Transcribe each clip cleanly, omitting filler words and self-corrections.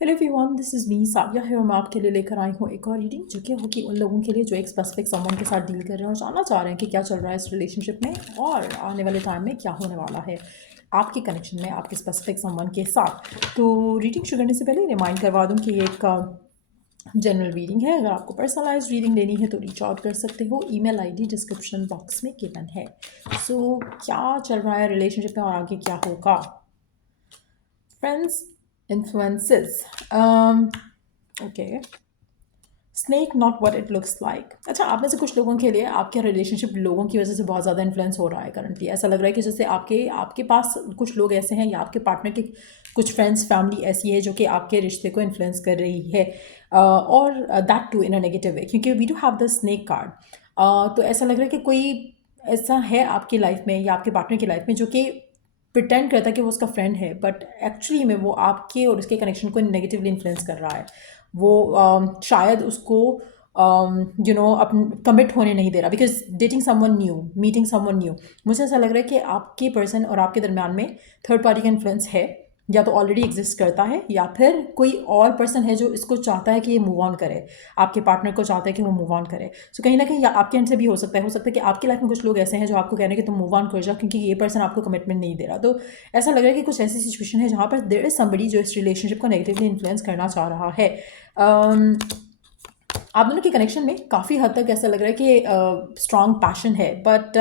Hello everyone, this is me Saviya है और मैं आपके लिए लेकर आई हूँ एक और रीडिंग जो कि होगी उन लोगों के लिए जो एक स्पेसिफिक समवन के साथ डील कर रहे हैं और जानना चाह रहे हैं कि क्या चल रहा है इस रिलेशनशिप में और आने वाले टाइम में क्या होने वाला है आपके कनेक्शन में आपके स्पेसिफिक समवन के साथ। तो रीडिंग शुरू करने से पहले रिमाइंड करवा दूँ कि ये एक जनरल रीडिंग है। अगर आपको पर्सनलाइज रीडिंग लेनी है तो रीच आउट कर सकते हो। ईमेल आईडी डिस्क्रिप्शन बॉक्स में गिवन है। सो क्या चल रहा है रिलेशनशिप में और आगे क्या होगा। Friends, influences, okay, snake not what it looks like. अच्छा, आप में से कुछ लोगों के लिए आपके रिलेशनशिप लोगों की वजह से बहुत ज़्यादा इन्फ्लुएंस हो रहा है करंटली। ऐसा लग रहा है कि जैसे आपके आपके पास कुछ लोग ऐसे हैं या आपके पार्टनर के कुछ फ्रेंड्स फैमिली ऐसी है जो कि आपके रिश्ते को इन्फ्लुएंस कर रही है, और that too in a negative way, क्योंकि we do have the snake card. तो ऐसा लग रहा है कि कोई ऐसा है आपकी लाइफ में या आपके पार्टनर की लाइफ में जो कि प्रिटेंड करता है कि वो उसका फ्रेंड है, बट एक्चुअली में वो आपके और उसके कनेक्शन को नेगेटिवली इन्फ्लुएंस कर रहा है। वो शायद उसको अपन कमिट होने नहीं दे रहा, because dating someone new, meeting someone new, मुझे ऐसा लग रहा है कि आपके पर्सन और आपके दरमियान में थर्ड पार्टी का इन्फ्लुएंस है, या तो ऑलरेडी एग्जिस्ट करता है या फिर कोई और पर्सन है जो इसको चाहता है कि ये मूव ऑन करे, आपके पार्टनर को चाहता है कि वो मूव ऑन करे। सो कहीं ना कहीं या आपके एंड से भी हो सकता है कि आपकी लाइफ में कुछ लोग ऐसे हैं जो आपको कह रहे हैं कि तुम मूव ऑन कर जाओ क्योंकि ये पर्सन आपको कमिटमेंट नहीं दे रहा। तो ऐसा लग रहा है कि कुछ ऐसी सिचुएशन है जहाँ पर देयर इज समबडी जो इस रिलेशनशिप को नेगेटिवली इन्फ्लुएंस करना चाह रहा है। आप दोनों के कनेक्शन में काफ़ी हद तक ऐसा लग रहा है कि स्ट्रॉन्ग पैशन है, बट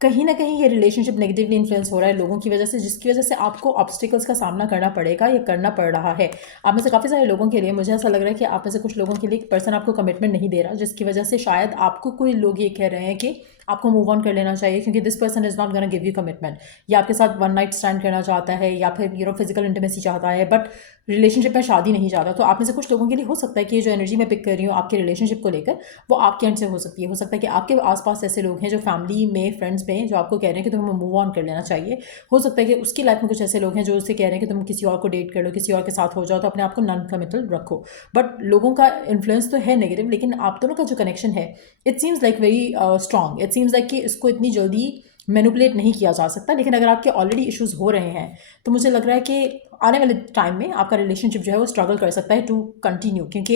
कहीं ना कहीं ये रिलेशनशिप नेगेटिवली इन्फ्लुएंस हो रहा है लोगों की वजह से, जिसकी वजह से आपको ऑब्स्टिकल्स का सामना करना पड़ेगा या करना पड़ रहा है। आप में से काफ़ी सारे लोगों के लिए मुझे ऐसा लग रहा है कि आप में से कुछ लोगों के लिए एक पर्सन आपको कमिटमेंट नहीं दे रहा, जिसकी वजह से शायद आपको कोई लोग ये कह रहे हैं कि आपको मूव ऑन कर लेना चाहिए क्योंकि this person is not gonna give you commitment, या आपके साथ वन नाइट स्टैंड करना चाहता है या फिर फिजिकल इंटीमेसी चाहता है, बट रिलेशनशिप में शादी नहीं चाहता। तो आप में से कुछ लोगों के लिए हो सकता है कि ये जो एनर्जी मैं पिक कर रही हूँ आपके रिलेशनशिप को लेकर, वो आपके एंड से हो सकती है। हो सकता है कि आपके आसपास ऐसे लोग हैं जो फैमिली में, फ्रेंड्स में, जो आपको कह रहे हैं कि तुम्हें मूव ऑन कर लेना चाहिए। हो सकता है कि उसकी लाइफ में कुछ ऐसे लोग हैं जो उससे कह रहे हैं कि तुम किसी और को डेट कर लो, किसी और के साथ हो जाओ, तो अपने आप को नॉन कमिटल रखो। बट लोगों का इन्फ्लुएंस तो है नेगेटिव, लेकिन आप दोनों का जो कनेक्शन है it seems like very strong. It seems like कि इसको इतनी जल्दी मैनिपुलेट नहीं किया जा सकता। लेकिन अगर आपके ऑलरेडी इश्यूज हो रहे हैं तो मुझे लग रहा है कि आने वाले टाइम में आपका रिलेशनशिप जो है वो स्ट्रगल कर सकता है टू कंटिन्यू, क्योंकि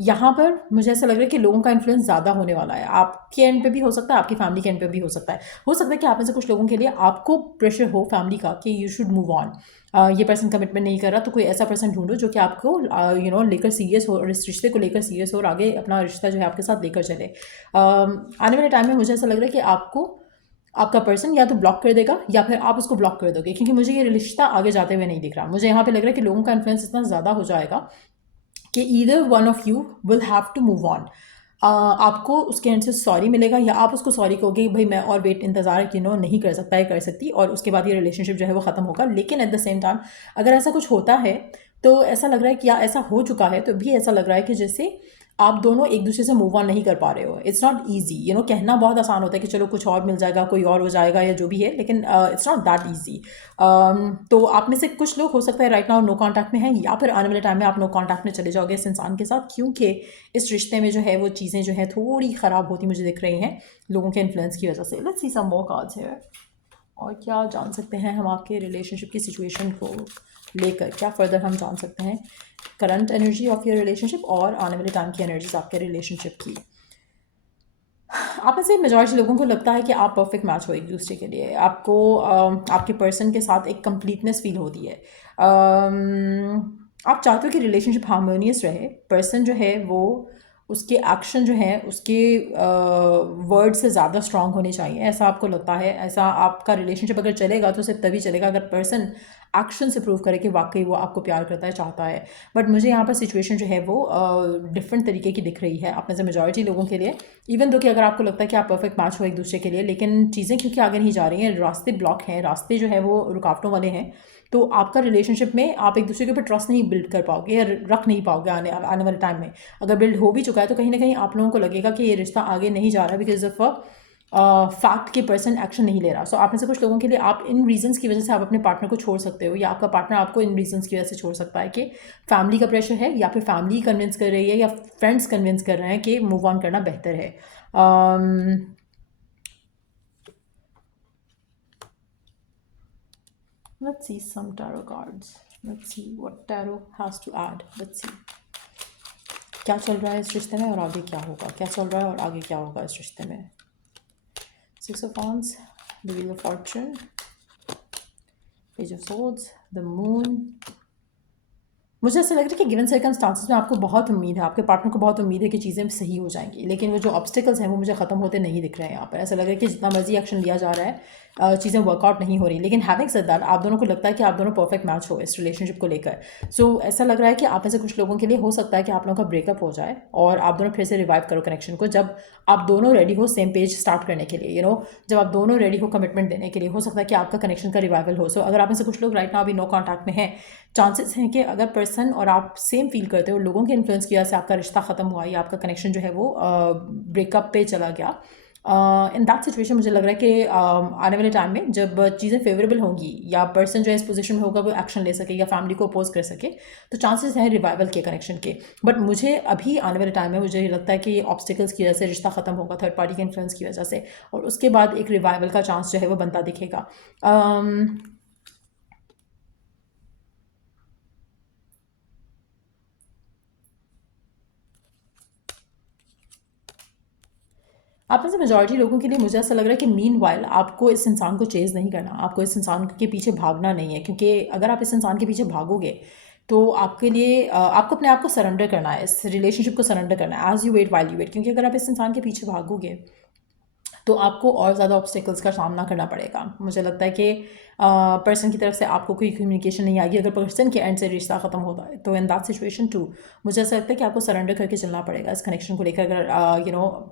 यहाँ पर मुझे ऐसा लग रहा है कि लोगों का इन्फ्लुएंस ज़्यादा होने वाला है। आपके एंड पे भी हो सकता है, आपकी फैमिली के एंड पे भी हो सकता है। हो सकता है कि आप में से कुछ लोगों के लिए आपको प्रेशर हो फैमिली का कि यू शुड मूव ऑन, ये पर्सन कमिटमेंट नहीं कर रहा, तो कोई ऐसा पर्सन ढूंढो जो कि आपको लेकर सीरियस हो और इस रिश्ते को लेकर सीरियस हो और आगे अपना रिश्ता जो है आपके साथ लेकर चले। आने वाले टाइम में मुझे ऐसा लग रहा है कि आपको आपका पर्सन या तो ब्लॉक कर देगा या फिर आप उसको ब्लॉक कर दोगे, क्योंकि मुझे ये रिश्ता आगे जाते हुए नहीं दिख रहा। मुझे यहाँ पे लग रहा है कि लोगों का इन्फ्लुएंस इतना ज़्यादा हो जाएगा कि either one of you will have to move on. आपको उसके एंड से सॉरी मिलेगा या आप उसको सॉरी कहोगे कि भाई मैं और वेट इंतजार नहीं कर सकता है, कर सकती, और उसके बाद ये रिलेशनशिप जो है वो ख़त्म होगा। लेकिन एट द सेम टाइम अगर ऐसा कुछ होता है तो ऐसा लग रहा है कि, या ऐसा हो चुका है तो भी ऐसा लग रहा है कि जैसे आप दोनों एक दूसरे से मूव ऑन नहीं कर पा रहे हो। इट्स नॉट ईजी, कहना बहुत आसान होता है कि चलो कुछ और मिल जाएगा, कोई और हो जाएगा या जो भी है, लेकिन इट्स नॉट दैट ईजी। तो आप में से कुछ लोग हो सकता है राइट नाउ नो कॉन्टैक्ट में हैं, या फिर आने वाले टाइम में आप नो कॉन्टैक्ट में चले जाओगे इस इंसान के साथ, क्योंकि इस रिश्ते में जो है वो चीज़ें जो है थोड़ी ख़राब होती मुझे दिख रही हैं लोगों के इन्फ्लुएंस की वजह से। Let's see some more cards here. और क्या जान सकते हैं हम आपके रिलेशनशिप की सिचुएशन को लेकर, क्या फर्दर हम जान सकते हैं current energy of your relationship और आने वाले टाइम की एनर्जीज आपके रिलेशनशिप की। आप में से मेजॉरिटी लोगों को लगता है कि आप परफेक्ट मैच हो एक दूसरे के लिए। आपको आपके पर्सन के साथ एक कंप्लीटनेस फील होती है। आप चाहते हो कि रिलेशनशिप हार्मोनियस रहे। पर्सन जो है वो, उसके एक्शन जो है उसके वर्ड से ज़्यादा स्ट्रांग होने चाहिए, ऐसा आपको लगता है। ऐसा आपका रिलेशनशिप अगर चलेगा तो सिर्फ तभी चलेगा अगर पर्सन एक्शन से प्रूव करे कि वाकई वो आपको प्यार करता है, चाहता है। बट मुझे यहाँ पर सिचुएशन जो है वो डिफरेंट तरीके की दिख रही है आप में से मेजॉरिटी लोगों के लिए। इवन दो कि अगर आपको लगता है कि आप परफेक्ट मैच हो एक दूसरे के लिए, लेकिन चीज़ें क्योंकि आगे नहीं जा रही हैं, रास्ते ब्लॉक हैं, रास्ते जो है वो रुकावटों वाले हैं, तो आपका रिलेशनशिप में आप एक दूसरे के ऊपर ट्रस्ट नहीं बिल्ड कर पाओगे या रख नहीं पाओगे आने आने वाले टाइम में। अगर बिल्ड हो भी चुका है तो कहीं ना कहीं आप लोगों को लगेगा कि ये रिश्ता आगे नहीं जा रहा बिकॉज ऑफ फैक्ट कि पर्सन एक्शन नहीं ले रहा। सो आप में से कुछ लोगों के लिए आप इन रीजंस की वजह से आप अपने पार्टनर को छोड़ सकते हो, या आपका पार्टनर आपको इन रीजंस की वजह से छोड़ सकता है कि फैमिली का प्रेशर है, या फिर फैमिली कन्विंस कर रही है, या फ्रेंड्स कन्विंस कर रहे हैं कि मूव ऑन करना बेहतर है। Let's see some tarot cards. Let's see what tarot has to add. Let's see क्या चल रहा है इस रिश्ते में और आगे क्या होगा, क्या चल रहा है और आगे क्या होगा इस रिश्ते में। 6 of Wands, the Wheel of Fortune, Page of Swords, the Moon। मुझे ऐसा लग रहा है कि गिवन सर्कमस्टांसिस में आपको बहुत उम्मीद है, आपके पार्टनर को बहुत उम्मीद है कि चीज़ें सही हो जाएंगी, लेकिन वो जो ऑब्स्टिकल्स हैं वो मुझे ख़त्म होते नहीं दिख रहे हैं। यहाँ पर ऐसा लग रहा है कि जितना मर्जी एक्शन लिया जा रहा है चीज़ें वर्कआउट नहीं हो रही। लेकिन हैविंग सेड दैट, आप दोनों को लगता है कि आप दोनों परफेक्ट मैच हो इस रिलेशनशिप को लेकर। सो ऐसा लग रहा है कि आप में से कुछ लोगों के लिए हो सकता है कि आप लोगों का ब्रेकअप हो जाए और आप दोनों फिर से रिवाइव करो कनेक्शन को, जब आप दोनों रेडी हो सेम पेज स्टार्ट करने के लिए। जब आप दोनों रेडी हो कमिटमेंट देने के लिए, हो सकता है कि आपका कनेक्शन का रिवाइवल हो। सो अगर आप में से कुछ लोग राइट नाउ अभी नो कॉन्टैक्ट में हैं, चांसेस हैं कि अगर पर्सन और आप सेम फील करते हो, लोगों के इन्फ्लुएंस की वजह से आपका रिश्ता ख़त्म हुआ या आपका कनेक्शन जो है वो ब्रेकअप पे चला गया, इन दैट सिचुएशन मुझे लग रहा है कि आने वाले टाइम में जब चीज़ें फेवरेबल होंगी या पर्सन जो है इस पोजीशन में होगा वो एक्शन ले सके या फैमिली को अपोज कर सके, तो चांसेस हैं रिवाइवल के कनेक्शन के। बट मुझे अभी आने वाले टाइम में मुझे लगता है कि ऑब्स्टिकल्स की वजह से रिश्ता ख़त्म होगा थर्ड पार्टी के इन्फ्लुएंस की वजह से, और उसके बाद एक रिवाइवल का चांस जो है वो बनता दिखेगा। आप में से मेजॉरिटी लोगों के लिए मुझे ऐसा लग रहा है कि मीन वाइल आपको इस इंसान को चेज़ नहीं करना, आपको इस इंसान के पीछे भागना नहीं है, क्योंकि अगर आप इस इंसान के पीछे भागोगे तो आपके लिए आपको अपने आप को सरेंडर करना है, इस रिलेशनशिप को सरेंडर करना है as you wait while you wait. क्योंकि अगर आप इस इंसान के पीछे भागोगे तो आपको और ज़्यादा ऑब्स्टिकल्स का सामना करना पड़ेगा। मुझे लगता है कि पर्सन की तरफ से आपको कोई कम्युनिकेशन नहीं आएगी। अगर पर्सन के एंड से रिश्ता ख़त्म होता है तो इन दैट सिचुएशन टू मुझे ऐसा लगता है कि आपको सरेंडर करके चलना पड़ेगा इस कनेक्शन को लेकर। अगर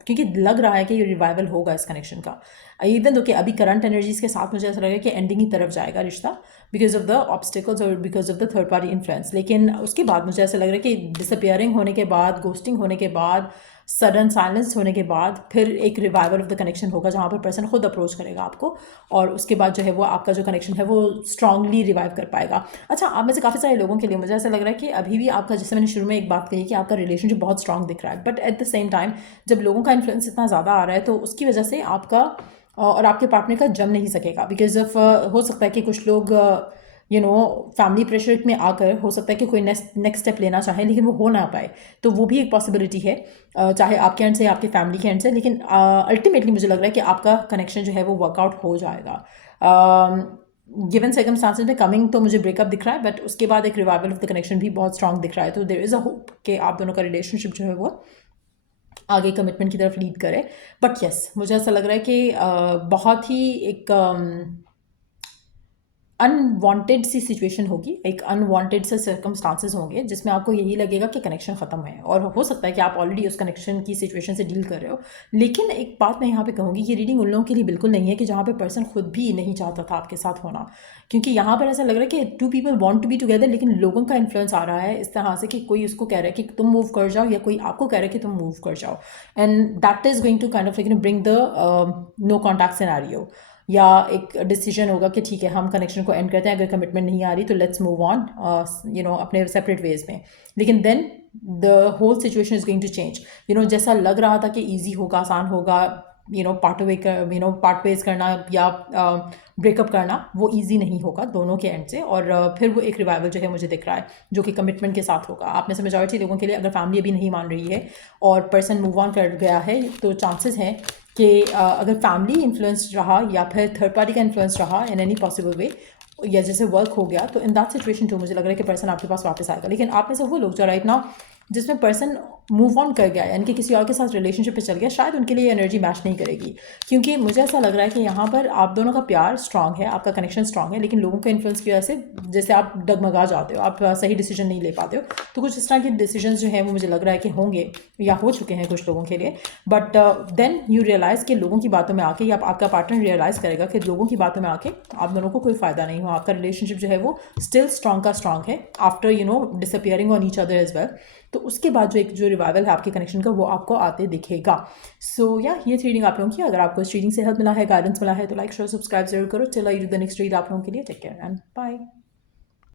क्योंकि लग रहा है कि ये रिवाइवल होगा इस कनेक्शन का, इवन दो कि अभी करंट एनर्जीज के साथ मुझे ऐसा लग रहा है कि एंडिंग की तरफ जाएगा रिश्ता बिकॉज ऑफ द ऑब्स्टिकल्स और because of the third party influence. लेकिन उसके बाद मुझे ऐसा लग रहा है कि डिसअपियरिंग होने के बाद, गोस्टिंग होने के बाद, सडन साइलेंस होने के बाद फिर एक रिवाइवल ऑफ द कनेक्शन होगा जहाँ पर पर्सन खुद अप्रोच करेगा आपको, और उसके बाद जो है वो आपका जो कनेक्शन है वो स्ट्रांगली रिवाइव कर पाएगा। अच्छा, आप में से काफ़ी सारे लोगों के लिए मुझे ऐसा लग रहा है कि अभी भी आपका, जैसे मैंने शुरू में एक बात कही कि आपका रिलेशनशिप बहुत स्ट्रांग दिख रहा है, but at the same time जब लोगों का इन्फ्लुएंस इतना ज़्यादा आ रहा है तो उसकी वजह से आपका और आपके पार्टनर का जम नहीं सकेगा। बिकॉज ऑफ हो सकता है कि कुछ लोग फैमिली प्रेशर में आकर हो सकता है कि कोई नेक्स्ट स्टेप लेना चाहे लेकिन वो हो ना पाए, तो वो भी एक पॉसिबिलिटी है, चाहे आपके एंड से या आपकी फैमिली के एंड से। लेकिन अल्टीमेटली मुझे लग रहा है कि आपका कनेक्शन जो है वो वर्कआउट हो जाएगा। गिवन सर्कमस्टांसेस में कमिंग तो मुझे ब्रेकअप दिख रहा है, बट उसके बाद एक रिवाइवल ऑफ द कनेक्शन भी बहुत स्ट्रांग दिख रहा है। तो देयर इज़ अ होप कि आप दोनों का रिलेशनशिप जो है वो आगे कमिटमेंट की तरफ लीड करे। बट यस, मुझे ऐसा लग रहा है कि बहुत ही एक अनवांटेड सी सिचुएशन होगी, एक अनवांटेड से सर्कमस्टांसेस होंगे जिसमें आपको यही लगेगा कि कनेक्शन ख़त्म है, और हो सकता है कि आप ऑलरेडी उस कनेक्शन की सिचुएशन से डील कर रहे हो। लेकिन एक बात मैं यहाँ पे कहूँगी कि रीडिंग उन लोगों के लिए बिल्कुल नहीं है कि जहाँ पे पर्सन खुद भी नहीं चाहता था आपके साथ होना, क्योंकि यहाँ पर ऐसा लग रहा है कि two people want to be together, लेकिन लोगों का इन्फ्लुएंस आ रहा है इस तरह से कि कोई उसको कह रहा है कि तुम मूव कर जाओ या कोई आपको कह रहा है कि तुम मूव कर जाओ, and that is going to kind of bring the no contact scenario, या एक डिसीजन होगा कि ठीक है हम कनेक्शन को एंड करते हैं, अगर कमिटमेंट नहीं आ रही तो लेट्स मूव ऑन अपने सेपरेट वेज में। लेकिन then the whole situation is going to change. जैसा लग रहा था कि ईजी होगा, आसान होगा, पार्ट वेज करना या ब्रेकअप करना, वो ईजी नहीं होगा दोनों के एंड से, और फिर वो एक रिवाइवल जो है मुझे दिख रहा है जो कि कमिटमेंट के साथ होगा। आप में से मेजॉरिटी लोगों के लिए अगर फैमिली अभी नहीं मान रही है और पर्सन मूव ऑन कर गया है तो चांसेस हैं कि अगर फैमिली इन्फ्लुएंस रहा या फिर थर्ड पार्टी का इन्फ्लुएंस रहा इन एनी पॉसिबल वे, या जैसे वर्क हो गया, तो इन दैट सिचुएशन टू मुझे लग रहा है कि पर्सन आपके पास वापस आएगा। लेकिन आप में से वो लोग जो राइट नाउ जिसमें पर्सन मूव ऑन कर गया यानी कि किसी और के साथ रिलेशनशिप पे चल गया, शायद उनके लिए एनर्जी मैच नहीं करेगी, क्योंकि मुझे ऐसा लग रहा है कि यहाँ पर आप दोनों का प्यार स्ट्रांग है, आपका कनेक्शन स्ट्रांग है, लेकिन लोगों के इन्फ्लुएंस की वजह से जैसे आप डगमगा जाते हो, आप सही डिसीजन नहीं ले पाते हो। तो कुछ इस तरह के डिसीजन जो हैं वो मुझे लग रहा है कि होंगे या हो चुके हैं कुछ लोगों के लिए। बट देन यू रियलाइज़ कि लोगों की बातों में आके, या आपका पार्टनर रियलाइज़ करेगा कि लोगों की बातों में आके आप दोनों को कोई फ़ायदा नहीं हो, आपका रिलेशनशिप जो है वो स्टिल स्ट्रांग का स्ट्रांग है after disappearing on each other as well. तो उसके बाद जो रिवाइवल है आपके कनेक्शन का वो आपको आते दिखेगा। सो या ये रीडिंग आप लोगों की, अगर आपको इस रीडिंग से हेल्प मिला है, गाइडेंस मिला है, तो लाइक शेयर सब्सक्राइब जरूर करो। Till I do the next read आप लोगों के लिए, टेक केयर एंड बाय।